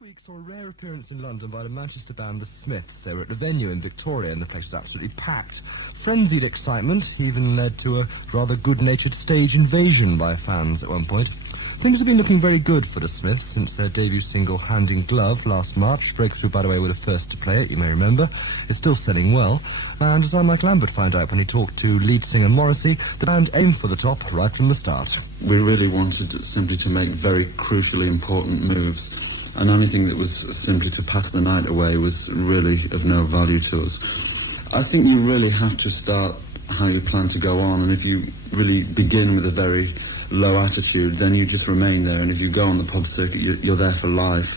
Last week saw a rare appearance in London by the Manchester band The Smiths. They were at the venue in Victoria and the place was absolutely packed. Frenzied excitement even led to a rather good-natured stage invasion by fans at one point. Things have been looking very good for The Smiths since their debut single Hand in Glove last March. Breakthrough, by the way, were the first to play it, you may remember. It's still selling well. And as Michael Lambert found out when he talked to lead singer Morrissey, the band aimed for the top right from the start. We really wanted simply to make very crucially important moves, and anything that was simply to pass the night away was really of no value to us. I think you really have to start how you plan to go on, and if you really begin with a very low attitude, then you just remain there, and if you go on the pub circuit, you're there for life.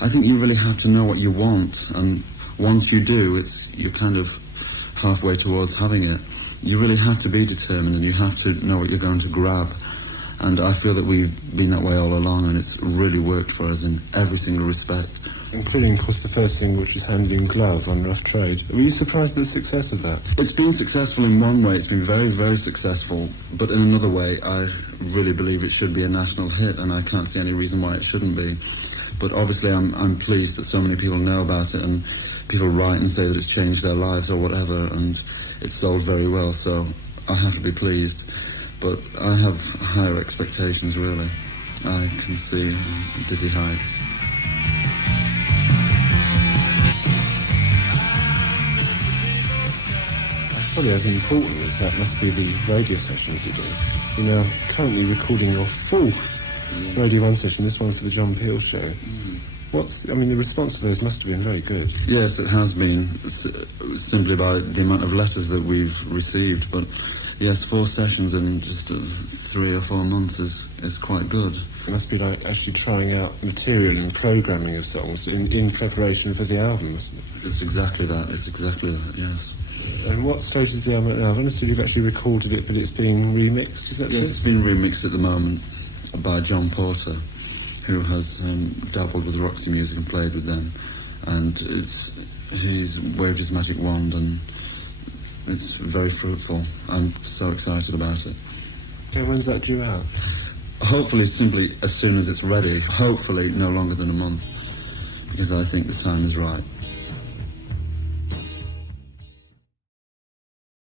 I think you really have to know what you want, and once you do, you're kind of halfway towards having it. You really have to be determined, and you have to know what you're going to grab. And I feel that we've been that way all along, and it's really worked for us in every single respect. Including, of course, the first single, which was Hand in Glove on Rough Trade. Were you surprised at the success of that? It's been successful in one way. It's been very, very successful. But in another way, I really believe it should be a national hit, and I can't see any reason why it shouldn't be. But obviously, I'm pleased that so many people know about it, and people write and say that it's changed their lives or whatever, and it's sold very well, so I have to be pleased. But I have higher expectations, really. I can see dizzy heights. Probably as important as that must be the radio sessions you do. You're now currently recording your fourth Radio 1 session, this one for the John Peel Show. The response to those must have been very good. Yes, it has been, simply by the amount of letters that we've received. But yes, 4 sessions in just 3 or 4 months is quite good. It must be like actually trying out material and programming of songs in preparation for the album, mustn't it? It's exactly that, yes. And what stage is the album at now? I've understood you've actually recorded it, but it's being remixed, is that true? Yes, it's been remixed at the moment by John Porter, who has dabbled with Roxy Music and played with them. And he's waved his magic wand, and it's very fruitful. I'm so excited about it. Okay, when's that due out? Hopefully simply as soon as it's ready. Hopefully no longer than a month, because I think the time is right.